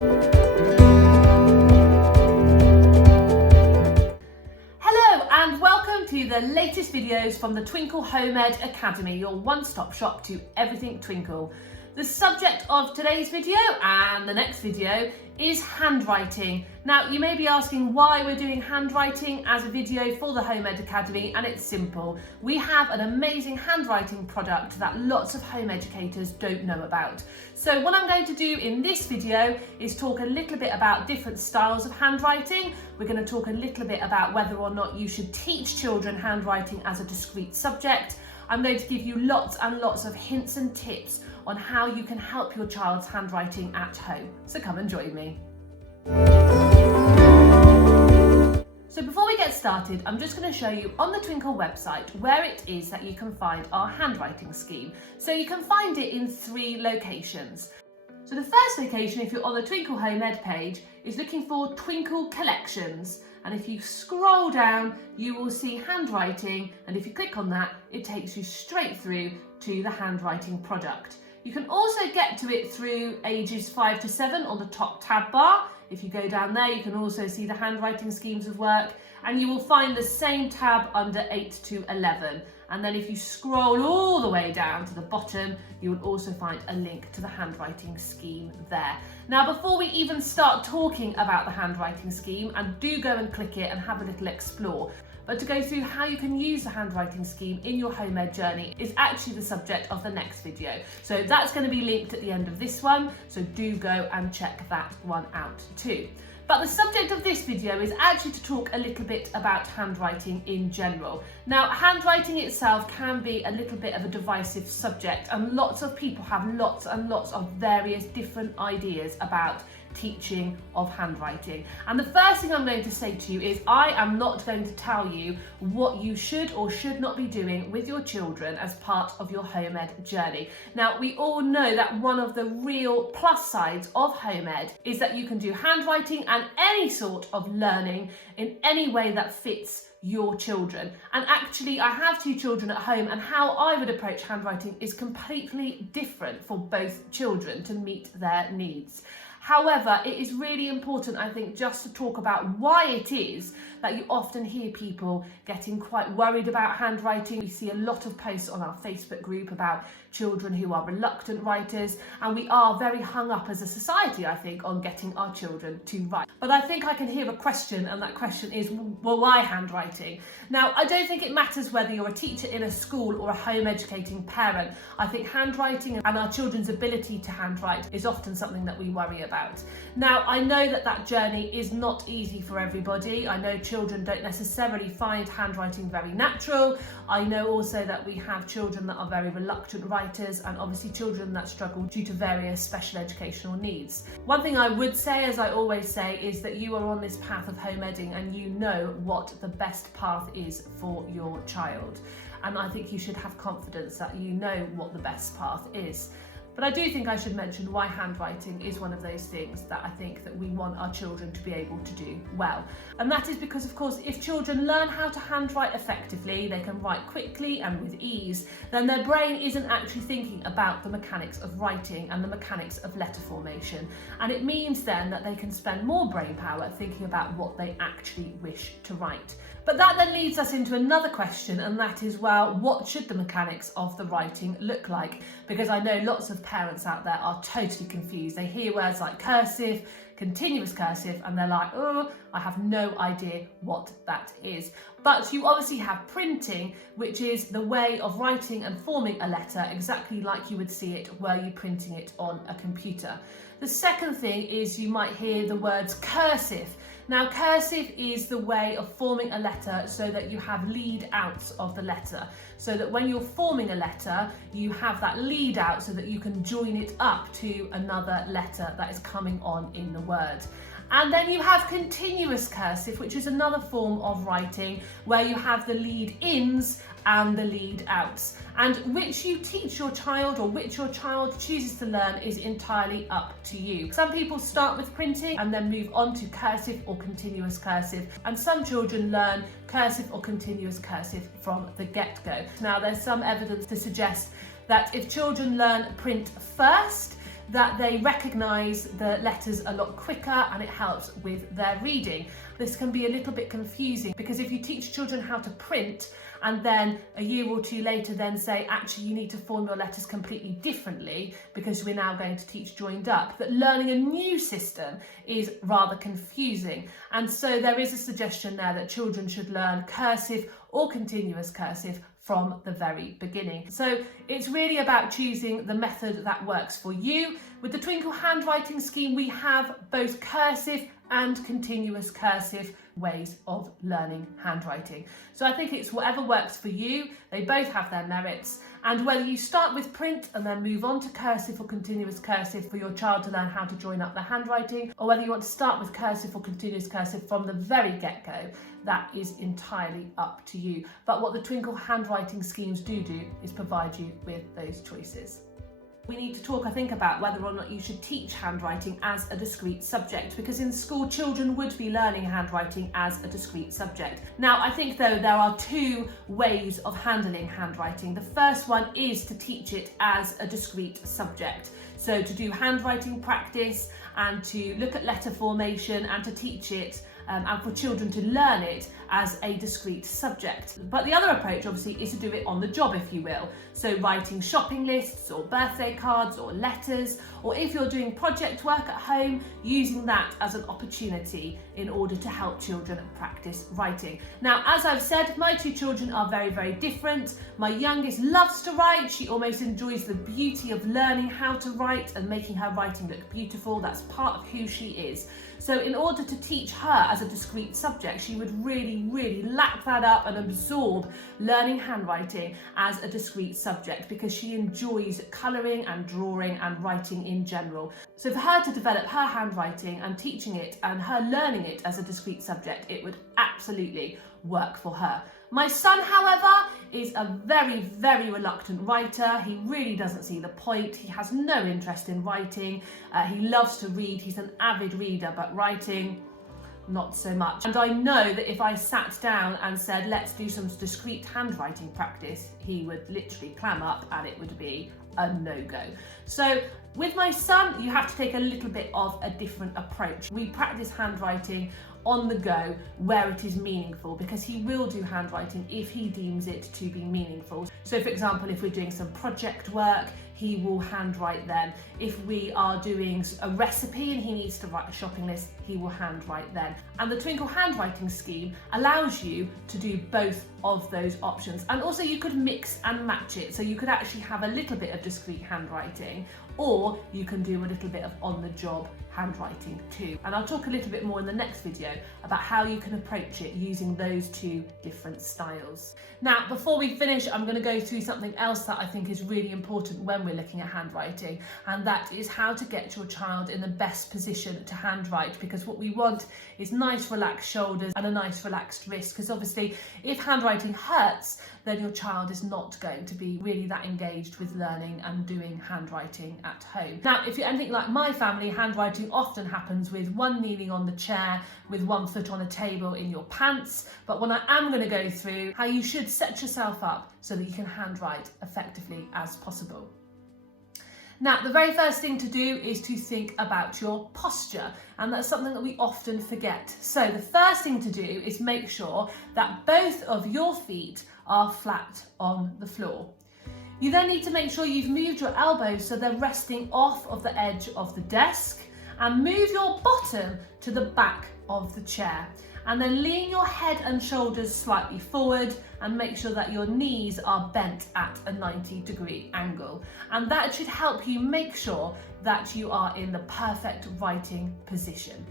Hello and welcome to the latest videos from the Twinkl Home Ed Academy, your one-stop shop to everything Twinkl. The subject of today's video and the next video is handwriting. Now, you may be asking why we're doing handwriting as a video for the Home Ed Academy, and it's simple. We have an amazing handwriting product that lots of home educators don't know about. So what I'm going to do in this video is talk a little bit about different styles of handwriting. We're going to talk a little bit about whether or not you should teach children handwriting as a discrete subject. I'm going to give you lots and lots of hints and tips on how you can help your child's handwriting at home. So come and join me. So before we get started, I'm just going to show you on the Twinkl website where it is that you can find our handwriting scheme. So you can find it in 3 locations. So the first location, if you're on the Twinkl Home Ed page, is looking for Twinkl Collections. And if you scroll down, you will see handwriting. And if you click on that, it takes you straight through to the handwriting product. You can also get to it through ages 5 to 7 on the top tab bar. If you go down there, you can also see the handwriting schemes of work, and you will find the same tab under 8 to 11. And then if you scroll all the way down to the bottom, you will also find a link to the handwriting scheme there. Now, before we even start talking about the handwriting scheme, and do go and click it and have a little explore, but to go through how you can use the handwriting scheme in your home ed journey is actually the subject of the next video. So that's going to be linked at the end of this one, so do go and check that one out too. But the subject of this video is actually to talk a little bit about handwriting in general. Now, handwriting itself can be a little bit of a divisive subject, and lots of people have lots and lots of various different ideas about teaching of handwriting. And the first thing I'm going to say to you is I am not going to tell you what you should or should not be doing with your children as part of your home ed journey. Now, we all know that one of the real plus sides of home ed is that you can do handwriting and any sort of learning in any way that fits your children. And actually, I have 2 children at home, and how I would approach handwriting is completely different for both children to meet their needs. However, it is really important, I think, just to talk about why it is that you often hear people getting quite worried about handwriting. We see a lot of posts on our Facebook group about children who are reluctant writers, and we are very hung up as a society, I think, on getting our children to write. But I think I can hear a question, and that question is, well, why handwriting? Now, I don't think it matters whether you're a teacher in a school or a home educating parent. I think handwriting and our children's ability to handwrite is often something that we worry about. Now, I know that that journey is not easy for everybody. I know children don't necessarily find handwriting very natural. I know also that we have children that are very reluctant writers, and obviously children that struggle due to various special educational needs. One thing I would say, as I always say, is that you are on this path of home editing and you know what the best path is for your child. And I think you should have confidence that you know what the best path is. But I do think I should mention why handwriting is one of those things that I think that we want our children to be able to do well. And that is because, of course, if children learn how to handwrite effectively, they can write quickly and with ease, then their brain isn't actually thinking about the mechanics of writing and the mechanics of letter formation. And it means then that they can spend more brain power thinking about what they actually wish to write. But that then leads us into another question, and that is, well, what should the mechanics of the writing look like? Because I know lots of parents out there are totally confused. They hear words like cursive, continuous cursive, and they're like, oh, I have no idea what that is. But you obviously have printing, which is the way of writing and forming a letter exactly like you would see it were you printing it on a computer. The second thing is you might hear the words cursive. Now, cursive is the way of forming a letter so that you have lead outs of the letter. So that when you're forming a letter, you have that lead out so that you can join it up to another letter that is coming on in the word. And then you have continuous cursive, which is another form of writing where you have the lead ins and the lead outs. And which you teach your child or which your child chooses to learn is entirely up to you. Some people start with printing and then move on to cursive or continuous cursive. And some children learn cursive or continuous cursive from the get-go. Now, there's some evidence to suggest that if children learn print first, that they recognise the letters a lot quicker and it helps with their reading. This can be a little bit confusing because if you teach children how to print and then a year or two later then say, actually you need to form your letters completely differently because we're now going to teach joined up, that learning a new system is rather confusing. And so there is a suggestion there that children should learn cursive or continuous cursive from the very beginning. So it's really about choosing the method that works for you. With the Twinkl handwriting scheme, we have both cursive and continuous cursive ways of learning handwriting. So I think it's whatever works for you. They both have their merits. And whether you start with print and then move on to cursive or continuous cursive for your child to learn how to join up the handwriting, or whether you want to start with cursive or continuous cursive from the very get-go, that is entirely up to you. But what the Twinkl handwriting schemes do is provide you with those choices. We need to talk, I think, about whether or not you should teach handwriting as a discrete subject, because in school children would be learning handwriting as a discrete subject. Now, I think though there are two ways of handling handwriting. The first one is to teach it as a discrete subject. So to do handwriting practice and to look at letter formation and to teach it and for children to learn it as a discrete subject. But the other approach obviously is to do it on the job, if you will. So writing shopping lists or birthday cards or letters, or if you're doing project work at home, using that as an opportunity in order to help children practice writing. Now, as I've said, my two children are very, very different. My youngest loves to write. She almost enjoys the beauty of learning how to write and making her writing look beautiful. That's part of who she is. So in order to teach her as a discrete subject, she would really lap that up and absorb learning handwriting as a discrete subject because she enjoys colouring and drawing and writing in general. So for her to develop her handwriting and teaching it and her learning it as a discrete subject, it would absolutely work for her. My son, however, is a very reluctant writer. He really doesn't see the point. He has no interest in writing. He loves to read. He's an avid reader, but writing, not so much. And I know that if I sat down and said, let's do some discrete handwriting practice, he would literally clam up and it would be a no-go. So with my son, you have to take a little bit of a different approach. We practice handwriting on the go where it is meaningful, because he will do handwriting if he deems it to be meaningful. So for example, if we're doing some project work, he will handwrite them. If we are doing a recipe and he needs to write a shopping list, he will handwrite them. And the Twinkl handwriting scheme allows you to do both of those options. And also you could mix and match it. So you could actually have a little bit of discrete handwriting, or you can do a little bit of on-the-job handwriting too. And I'll talk a little bit more in the next video about how you can approach it using those two different styles. Now, before we finish, I'm going to go through something else that I think is really important when we're looking at handwriting, and that is how to get your child in the best position to handwrite, because what we want is nice relaxed shoulders and a nice relaxed wrist, because obviously if handwriting hurts, then your child is not going to be really that engaged with learning and doing handwriting at home. Now, if you're anything like my family, handwriting often happens with one kneeling on the chair, with one foot on a table in your pants. But what I am going to go through how you should set yourself up so that you can handwrite effectively as possible. Now, the very first thing to do is to think about your posture, and that's something that we often forget. So the first thing to do is make sure that both of your feet are flat on the floor. You then need to make sure you've moved your elbows so they're resting off of the edge of the desk, and move your bottom to the back of the chair. And then lean your head and shoulders slightly forward and make sure that your knees are bent at a 90-degree angle. And that should help you make sure that you are in the perfect writing position.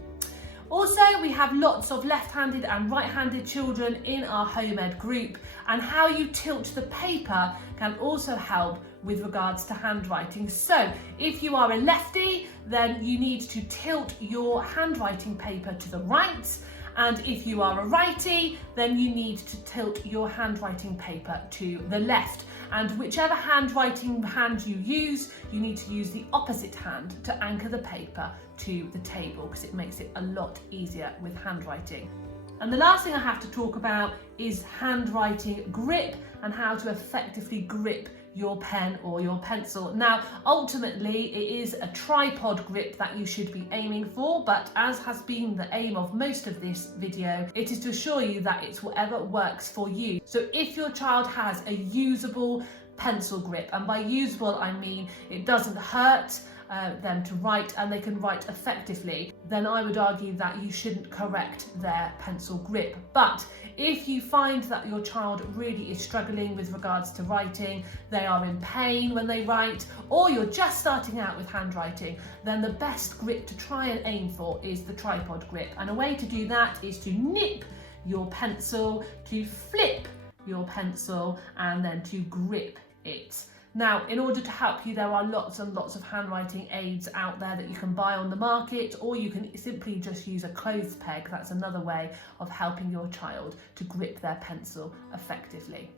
Also, we have lots of left-handed and right-handed children in our home ed group, and how you tilt the paper can also help with regards to handwriting. So if you are a lefty, then you need to tilt your handwriting paper to the right, and if you are a righty, then you need to tilt your handwriting paper to the left. And whichever handwriting hand you use, you need to use the opposite hand to anchor the paper to the table, because it makes it a lot easier with handwriting. And the last thing I have to talk about is handwriting grip, and how to effectively grip your pen or your pencil. Now, ultimately, it is a tripod grip that you should be aiming for, but as has been the aim of most of this video, it is to assure you that it's whatever works for you. So if your child has a usable pencil grip, and by usable I mean it doesn't hurt them to write and they can write effectively, then I would argue that you shouldn't correct their pencil grip. But if you find that your child really is struggling with regards to writing, they are in pain when they write, or you're just starting out with handwriting, then the best grip to try and aim for is the tripod grip. And a way to do that is to nip your pencil, to flip your pencil, and then to grip it. Now, in order to help you, there are lots and lots of handwriting aids out there that you can buy on the market, or you can simply just use a clothes peg. That's another way of helping your child to grip their pencil effectively.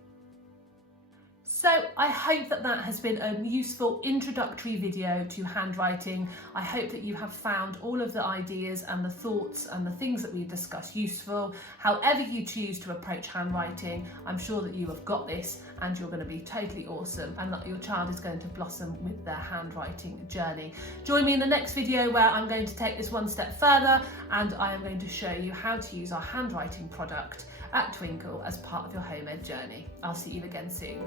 So I hope that that has been a useful introductory video to handwriting. I hope that you have found all of the ideas and the thoughts and the things that we've discussed useful. However you choose to approach handwriting, I'm sure that you have got this and you're going to be totally awesome, and that your child is going to blossom with their handwriting journey. Join me in the next video where I'm going to take this one step further and I am going to show you how to use our handwriting product at Twinkl as part of your home ed journey. I'll see you again soon.